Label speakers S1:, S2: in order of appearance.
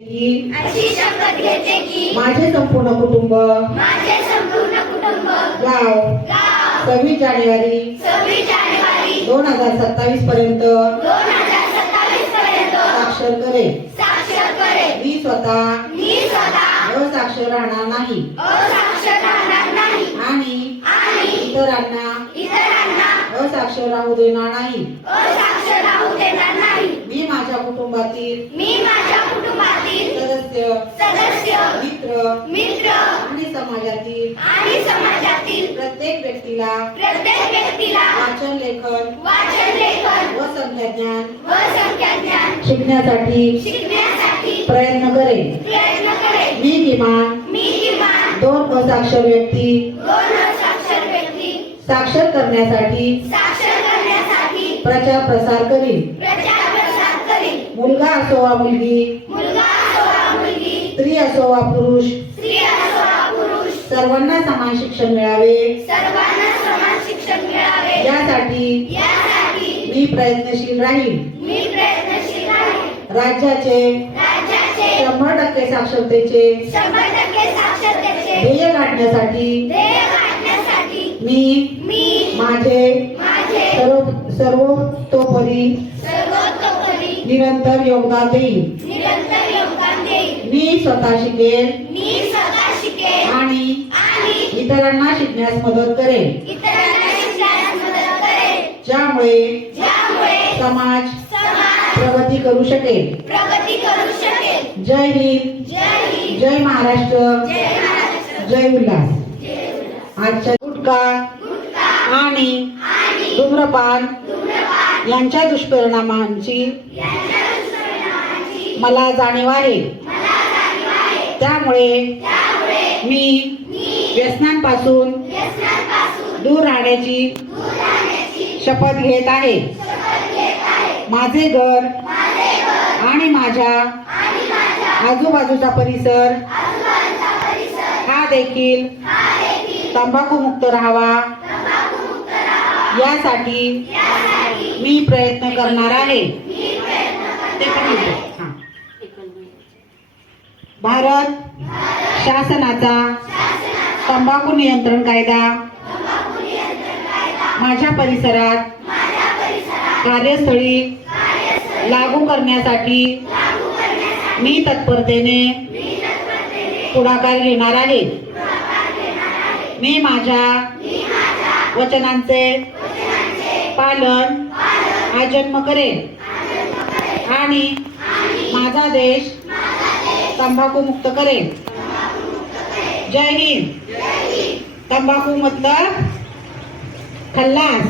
S1: की
S2: अशी शपथ घेते की
S1: माझे संपूर्ण कुटुंब
S2: माझे संपूर्ण कुटुंब
S1: गाव
S2: गाव
S1: सव्वीस जानेवारी
S2: सव्वीस जानेवारी
S1: दोन हजार सत्तावीस पर्यंत
S2: दोन हजार सत्तावीस पर्यंत
S1: साक्षर करेल
S2: साक्षर करेल
S1: मी स्वतः
S2: मी स्वतः
S1: असाक्षर राहणार नाही.
S2: असाक्षर राहणार नाही.
S1: आणि
S2: आणि
S1: इतरांना
S2: इतरांना
S1: असाक्षर राहू देणार नाही.
S2: असाक्षर राहू देणार नाही.
S1: मी माझ्या कुटुंबातील
S2: मी माझ्या
S1: सदस्य
S2: सदस्य
S1: मित्र
S2: मित्र
S1: आणि समाजातील
S2: आणि समाजातील
S1: प्रत्येक व्यक्तीला
S2: प्रत्येक व्यक्तीला
S1: वाचन लेखन
S2: वाचन लेखन
S1: व संख्याज्ञान
S2: व संख्याज्ञान
S1: शिकण्यासाठी
S2: शिकण्यासाठी
S1: प्रयत्न करेन.
S2: प्रयत्न करेल
S1: मी किमान
S2: मी किमान
S1: दोन असाक्षर व्यक्ती
S2: दोन साक्षर व्यक्ती
S1: साक्षर करण्यासाठी
S2: साक्षर करण्यासाठी
S1: प्रचार प्रसार करीन.
S2: प्रचार प्रसार करेल
S1: मुलगा असो वा मुलगी
S2: मुलगी
S1: स्त्री असो वा पुरुष.
S2: स्त्री असो वा पुरुष.
S1: सर्वांना समान शिक्षण मिळावे.
S2: सर्वांना समान शिक्षण मिळावे.
S1: यासाठी
S2: यासाठी
S1: मी प्रयत्नशील राहील
S2: मी प्रयत्नशील आहे
S1: राज्याचे
S2: राज्याचे
S1: शंभर टक्के साक्षरतेचे
S2: शंभर टक्के साक्षरतेचे
S1: ध्येय गाठण्यासाठी
S2: ध्येय गाठण्यासाठी
S1: मी
S2: मी
S1: माझे
S2: माझे
S1: सर्व सर्वतोपरी
S2: सर्वतोपरी
S1: निरंतर योगदान देईन.
S2: निरंतर योगदान देईन
S1: मी स्वतः शिकेन.
S2: मी स्वतः शिकेन.
S1: आणि इतरांना शिकण्यास मदत करेन.
S2: इतरांना शिकण्यास मदत करेन.
S1: ज्यामुळे
S2: ज्यामुळे
S1: समाज
S2: समाज
S1: प्रगती करू शकेल.
S2: प्रगती करू शकेल.
S1: जय हिंद.
S2: जय हिंद.
S1: जय महाराष्ट्र.
S2: जय महाराष्ट्र.
S1: जय उल्हास.
S2: जय उल्हास.
S1: आजच्या गुटखा
S2: गुटखा
S1: आणि
S2: आणि
S1: धूम्रपान
S2: धूम्रपान
S1: यांच्या दुष्परिणामांची
S2: यांच्या दुष्परिणामांची
S1: मला जाणीव आहे. त्यामुळे मी व्यसनांपासून दूर राहण्याची शपथ घेत आहे. माझे घर आणि माझ्या आजूबाजूचा परिसर हा देखील
S2: देखील
S1: तंबाखू मुक्त राहावा.
S2: तंबाखूमुक्त राहावा.
S1: यासाठी मी प्रयत्न करणार आहे. ते पण. भारत शासनाचा तंबाखू नियंत्रण कायदा माझ्या परिसरात कार्यस्थळी लागू करण्यासाठी मी तत्परतेने पुढाकार घेणार आहे. मी माझ्या वचनांचे पालन
S2: हा
S1: आजन्म करेन. आणि
S2: आणि
S1: माझा देश तंबाखू मुक्त
S2: करेल
S1: जय हिंद. तंबाखू मतलब खल्लास.